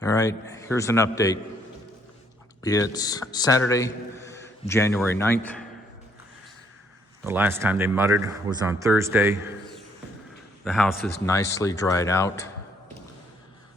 All right, here's an update. It's Saturday, January 9th. The last time they mudded was on Thursday. The house is nicely dried out.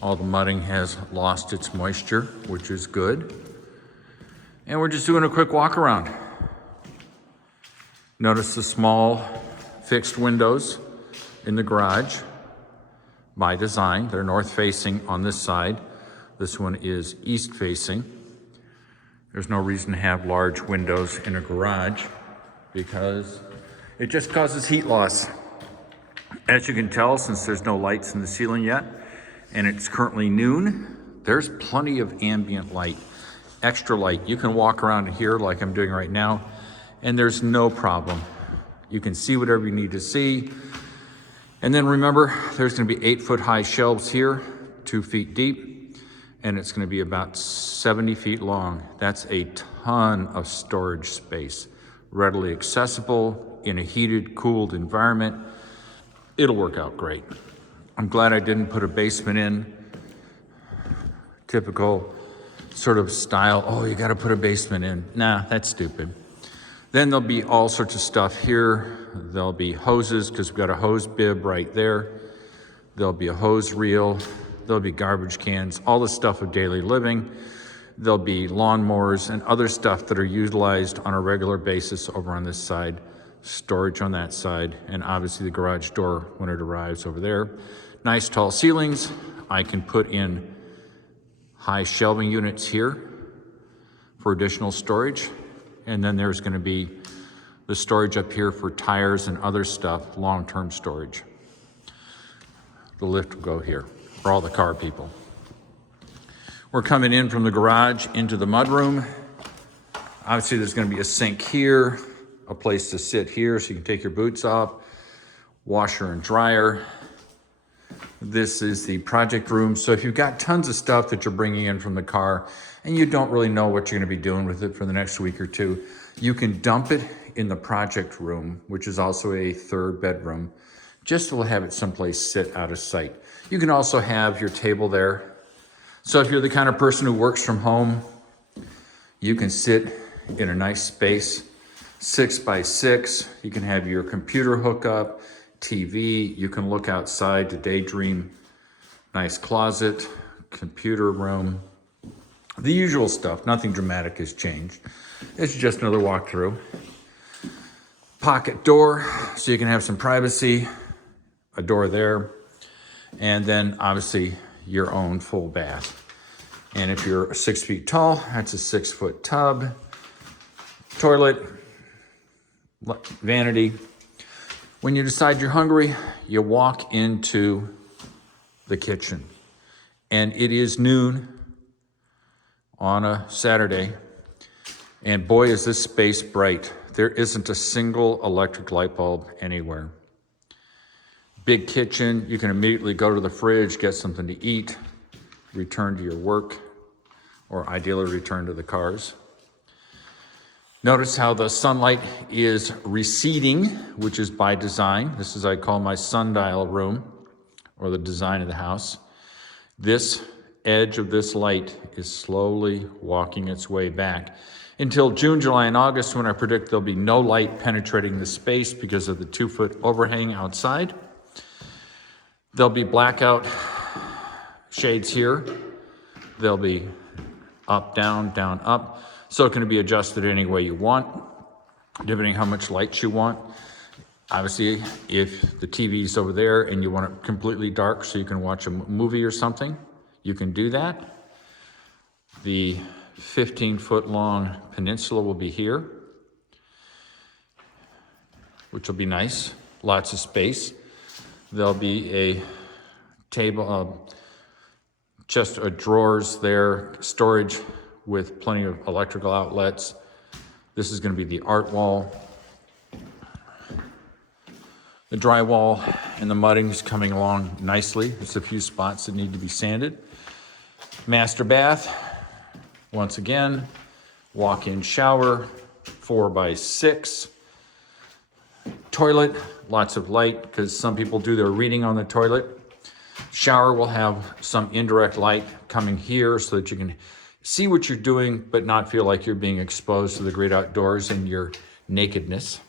All the mudding has lost its moisture, which is good. And we're just doing a quick walk around. Notice the small fixed windows in the garage by design. They're north facing on this side. This one is east facing. There's no reason to have large windows in a garage because it just causes heat loss. As you can tell, since there's no lights in the ceiling yet, and it's currently noon, there's plenty of ambient light, extra light. You can walk around here like I'm doing right now, and there's no problem. You can see whatever you need to see. And then remember, there's gonna be 8-foot high shelves here, 2 feet deep, and it's gonna be about 70 feet long. That's a ton of storage space, readily accessible in a heated, cooled environment. It'll work out great. I'm glad I didn't put a basement in. Typical sort of style, oh, you gotta put a basement in. Nah, that's stupid. Then there'll be all sorts of stuff here. There'll be hoses, because we've got a hose bib right there. There'll be a hose reel. There'll be garbage cans, all the stuff of daily living. There'll be lawnmowers and other stuff that are utilized on a regular basis over on this side. Storage on that side, and obviously the garage door when it arrives over there. Nice tall ceilings. I can put in high shelving units here for additional storage. And then there's gonna be the storage up here for tires and other stuff, long-term storage. The lift will go here for all the car people. We're coming in from the garage into the mudroom. Obviously there's gonna be a sink here, a place to sit here so you can take your boots off, washer and dryer. This is the project room. So if you've got tons of stuff that you're bringing in from the car and you don't really know what you're gonna be doing with it for the next week or two, you can dump it in the project room, which is also a 3rd bedroom, just to have it someplace sit out of sight. You can also have your table there. So if you're the kind of person who works from home, you can sit in a nice space, 6 by 6. You can have your computer hookup, TV. You can look outside to daydream. Nice closet, computer room. The usual stuff, nothing dramatic has changed. It's just another walkthrough. Pocket door, so you can have some privacy. A door there. And then obviously your own full bath. And if you're 6 feet tall, that's a 6-foot tub. Toilet, vanity. When you decide you're hungry, you walk into the kitchen. And it is noon on a Saturday. And boy, is this space bright. There isn't a single electric light bulb anywhere. Big kitchen, you can immediately go to the fridge, get something to eat, return to your work, or ideally return to the cars. Notice how the sunlight is receding, which is by design. This is, I call my sundial room, or the design of the house. This edge of this light is slowly walking its way back until June, July, and August, when I predict there'll be no light penetrating the space because of the 2-foot overhang outside. There'll be blackout shades here. They'll be up, down, down, up. So it can be adjusted any way you want, depending how much light you want. Obviously, if the TV's over there and you want it completely dark so you can watch a movie or something, you can do that. The 15-foot long peninsula will be here, which will be nice, lots of space. There'll be a table, chest of drawers there, storage with plenty of electrical outlets. This is gonna be the art wall. The drywall and the mudding is coming along nicely. There's a few spots that need to be sanded. Master bath, once again, walk-in shower, 4 by 6. Toilet, lots of light, because some people do their reading on the toilet. Shower will have some indirect light coming here so that you can see what you're doing, but not feel like you're being exposed to the great outdoors in your nakedness.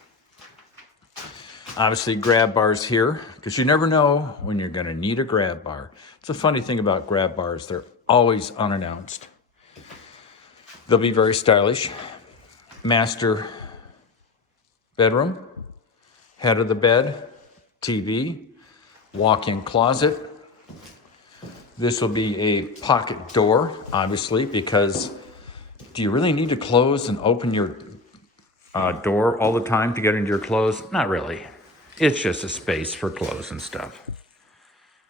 Obviously, grab bars here, because you never know when you're gonna need a grab bar. It's a funny thing about grab bars, they're always unannounced. They'll be very stylish. Master bedroom, head of the bed, TV, walk-in closet. This will be a pocket door, obviously, because do you really need to close and open your door all the time to get into your clothes? Not really. It's just a space for clothes and stuff.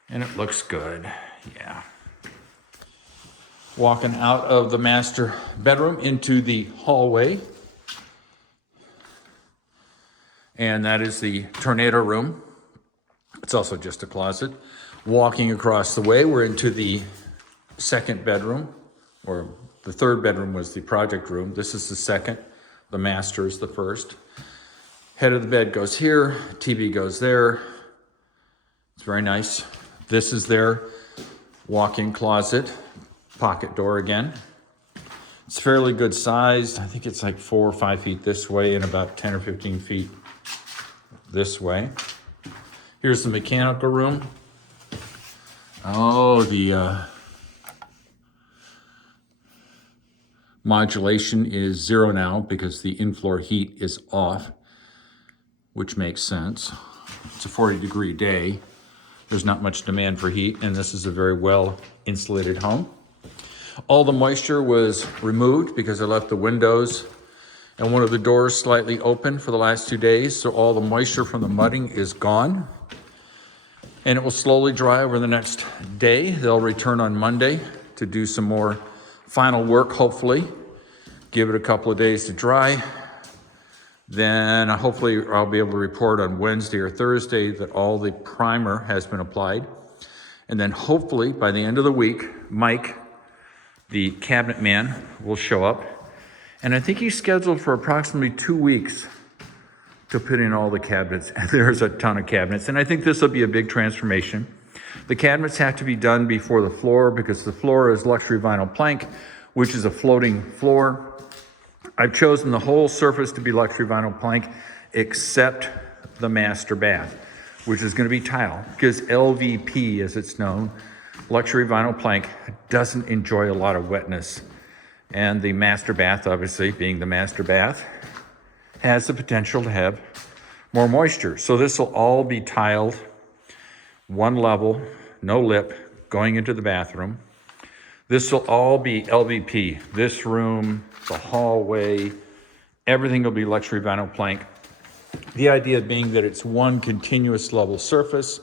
And it looks good, yeah. Walking out of the master bedroom into the hallway. And that is the tornado room. It's also just a closet. Walking across the way, we're into the second bedroom, or the third bedroom was the project room. This is the second. The master is the first. Head of the bed goes here. TV goes there. It's very nice. This is their walk-in closet. Pocket door again. It's fairly good sized. I think it's like 4 or 5 feet this way and about 10 or 15 feet this way. Here's the mechanical room. Oh, the modulation is 0 now because the in-floor heat is off, which makes sense. It's a 40-degree day. There's not much demand for heat, and this is a very well insulated home. All the moisture was removed because I left the windows and one of the doors slightly open for the last 2 days, so all the moisture from the mudding is gone. And it will slowly dry over the next day. They'll return on Monday to do some more final work, hopefully. Give it a couple of days to dry. Then hopefully I'll be able to report on Wednesday or Thursday that all the primer has been applied. And then hopefully by the end of the week, Mike, the cabinet man, will show up. And I think he's scheduled for approximately 2 weeks to put in all the cabinets. There's a ton of cabinets, and I think this will be a big transformation. The cabinets have to be done before the floor because the floor is luxury vinyl plank, which is a floating floor. I've chosen the whole surface to be luxury vinyl plank, except the master bath, which is gonna be tile, because LVP, as it's known, luxury vinyl plank, doesn't enjoy a lot of wetness. And the master bath, obviously, being the master bath, has the potential to have more moisture. So this will all be tiled, one level, no lip, going into the bathroom. This will all be LVP. This room, the hallway, everything will be luxury vinyl plank. The idea being that it's one continuous level surface.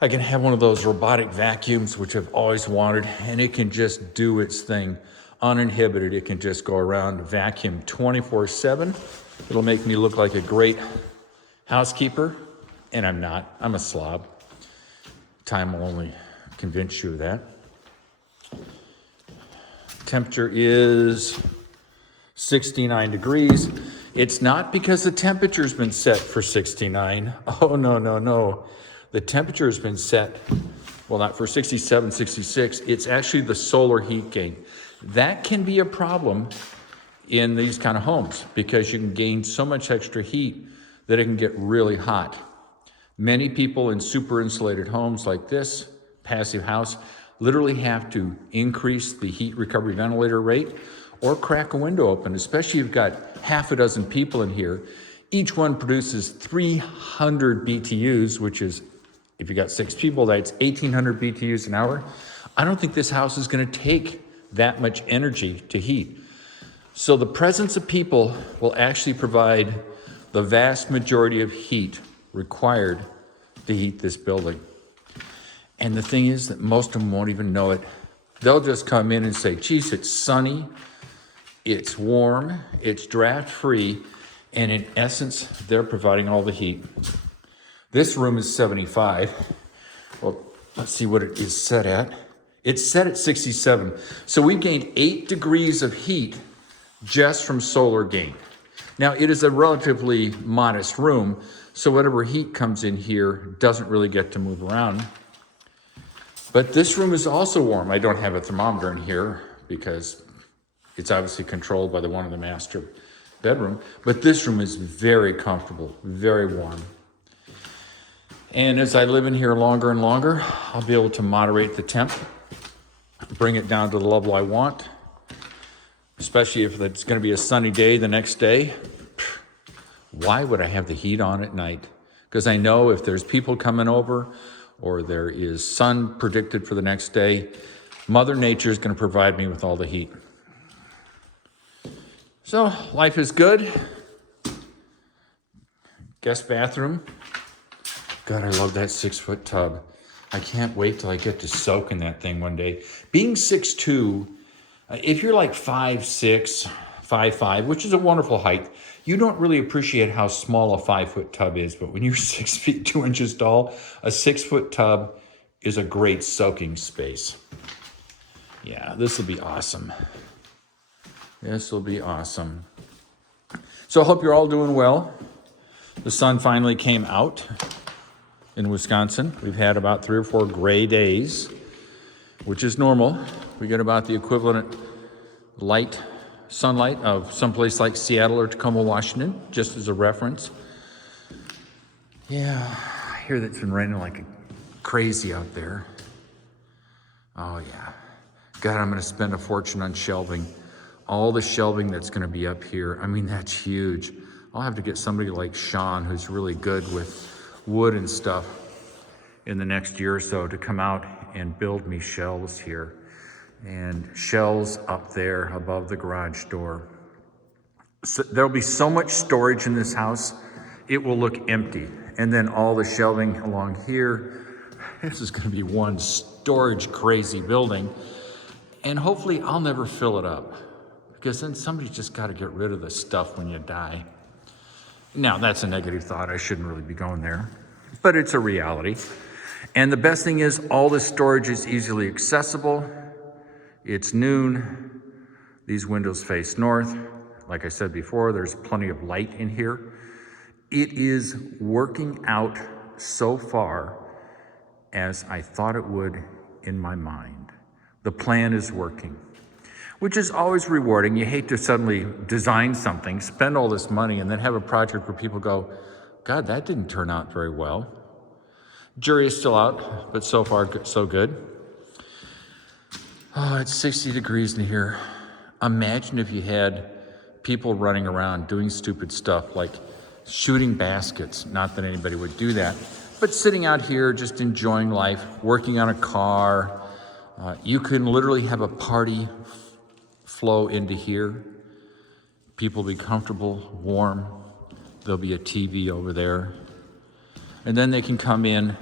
I can have one of those robotic vacuums, which I've always wanted, and it can just do its thing. Uninhibited, it can just go around, vacuum 24/7. It'll make me look like a great housekeeper, and I'm not. I'm a slob. Time will only convince you of that. Temperature is 69 degrees. It's not because the temperature's been set for 69. Oh, no, no, no. The temperature has been set, well, not for 67, 66. It's actually the solar heat gain. That can be a problem in these kind of homes because you can gain so much extra heat that it can get really hot. Many people in super insulated homes like this, passive house, literally have to increase the heat recovery ventilator rate or crack a window open, especially if you've got half a dozen people in here. Each one produces 300 BTUs, which is, if you got 6 people, that's 1,800 BTUs an hour. I don't think this house is gonna take that much energy to heat. So the presence of people will actually provide the vast majority of heat required to heat this building. And the thing is that most of them won't even know it. They'll just come in and say, geez, it's sunny, it's warm, it's draft free, and in essence, they're providing all the heat. This room is 75. Well, let's see what it is set at. It's set at 67. So we've gained 8 degrees of heat just from solar gain. Now, it is a relatively modest room, so whatever heat comes in here doesn't really get to move around. But this room is also warm. I don't have a thermometer in here because it's obviously controlled by the one in the master bedroom. But this room is very comfortable, very warm. And as I live in here longer and longer, I'll be able to moderate the temp, bring it down to the level I want, especially if it's going to be a sunny day the next day. Why would I have the heat on at night? Because I know if there's people coming over or there is sun predicted for the next day, Mother Nature is going to provide me with all the heat. So life is good. Guest bathroom. God, I love that 6-foot tub. I can't wait till I get to soak in that thing one day. Being 6'2", if you're like 5'6", 5'5", which is a wonderful height, you don't really appreciate how small a 5-foot tub is. But when you're 6 feet 2 inches tall, a 6-foot tub is a great soaking space. Yeah, this will be awesome. This will be awesome. So I hope you're all doing well. The sun finally came out in Wisconsin. We've had about 3 or 4 gray days, which is normal. We get about the equivalent sunlight of someplace like Seattle or Tacoma, Washington, just as a reference. Yeah, I hear that it's been raining like crazy out there. Oh yeah. God, I'm gonna spend a fortune on shelving. All the shelving that's gonna be up here, I mean, that's huge. I'll have to get somebody like Sean, who's really good with wood and stuff, in the next year or so to come out and build me shelves here. And shelves up there above the garage door. So there'll be so much storage in this house, it will look empty. And then all the shelving along here, this is gonna be one storage crazy building. And hopefully I'll never fill it up, because then somebody's just gotta get rid of the stuff when you die. Now that's a negative thought, I shouldn't really be going there, but it's a reality. And the best thing is all the storage is easily accessible. It's noon, these windows face north. Like I said before, there's plenty of light in here. It is working out so far as I thought it would in my mind. The plan is working, which is always rewarding. You hate to suddenly design something, spend all this money, and then have a project where people go, God, that didn't turn out very well. Jury is still out, but so far, so good. Oh, it's 60 degrees in here. Imagine if you had people running around doing stupid stuff like shooting baskets. Not that anybody would do that, but sitting out here just enjoying life, working on a car. You can literally have a party flow into here. People be comfortable, warm. There'll be a TV over there. And then they can come in,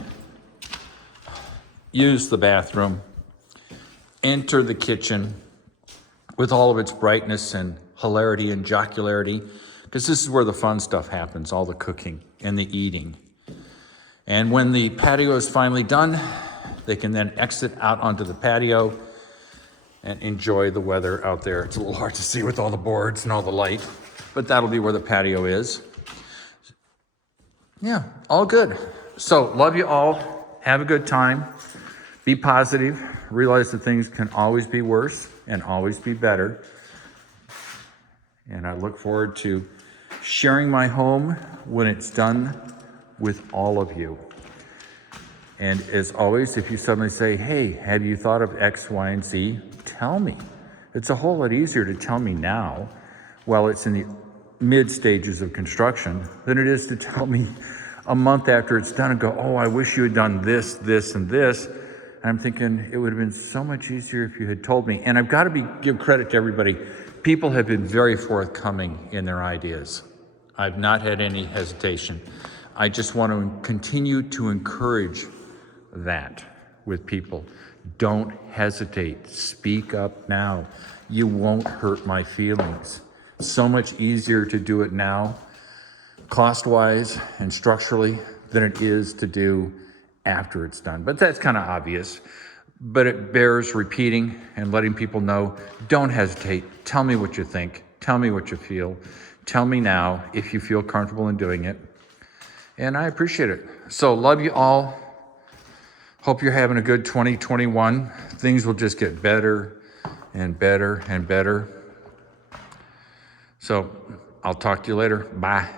use the bathroom, enter the kitchen with all of its brightness and hilarity and jocularity, because this is where the fun stuff happens, all the cooking and the eating. And when the patio is finally done, they can then exit out onto the patio and enjoy the weather out there. It's a little hard to see with all the boards and all the light, but that'll be where the patio is. Yeah, all good. So love you all. Have a good time. Be positive. Realize that things can always be worse and always be better. And I look forward to sharing my home when it's done with all of you. And as always, if you suddenly say, hey, have you thought of X, Y, and Z? Tell me. It's a whole lot easier to tell me now while it's in the mid stages of construction than it is to tell me a month after it's done and go, oh, I wish you had done this, this, and this. And I'm thinking it would have been so much easier if you had told me. And I've got to give credit to everybody. People have been very forthcoming in their ideas. I've not had any hesitation. I just want to continue to encourage that with people. Don't hesitate. Speak up now. You won't hurt my feelings. So much easier to do it now, cost-wise and structurally, than it is to do after it's done. But that's kind of obvious. But it bears repeating and letting people know, don't hesitate. Tell me what you think. Tell me what you feel. Tell me now if you feel comfortable in doing it. And I appreciate it. So love you all. Hope you're having a good 2021. Things will just get better and better and better. So I'll talk to you later. Bye.